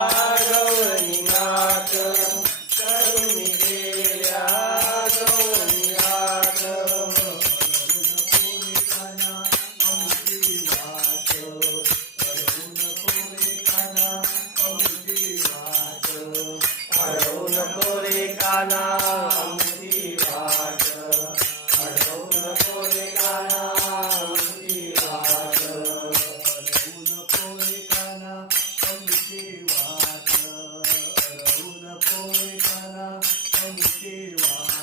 गौरीनाथ करुणी केल्या गौरीनाथ अडवू नको रे काना आमची वाट अडवू नको रे काना आमची वाट अडवू नको रे काना आमची वाट अडवू नको रे काना आमची वाट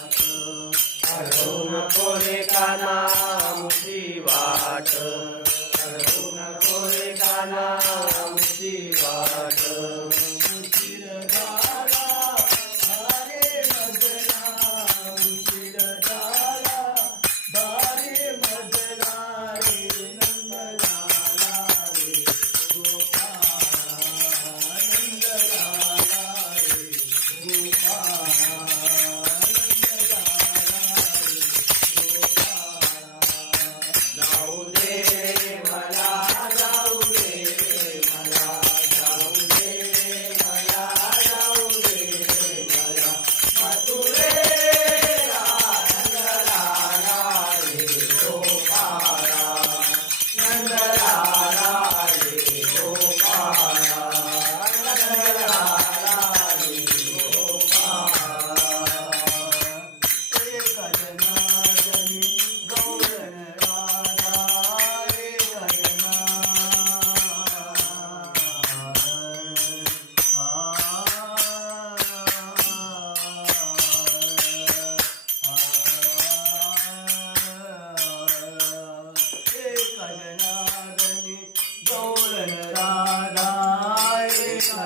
अडवू नको रे काना आमची वाट अडवू नको रे काना आमची वाट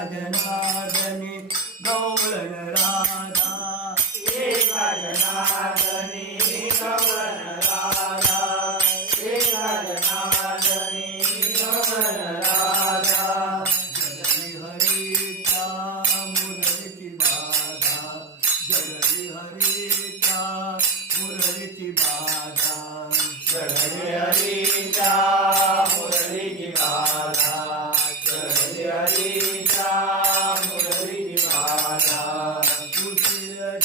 जनार्दनी गौरण राधा एका जनार्दनी गौरण राधा एका जनार्दनी गौरण राधा जगरी हरीचा मुरलीची बाधा जगरी हरीचा मुरलीची बाधा जगरी हरीचा मुरलीची बाधा जगरी हरीचा मुरलीची बाधा उशीर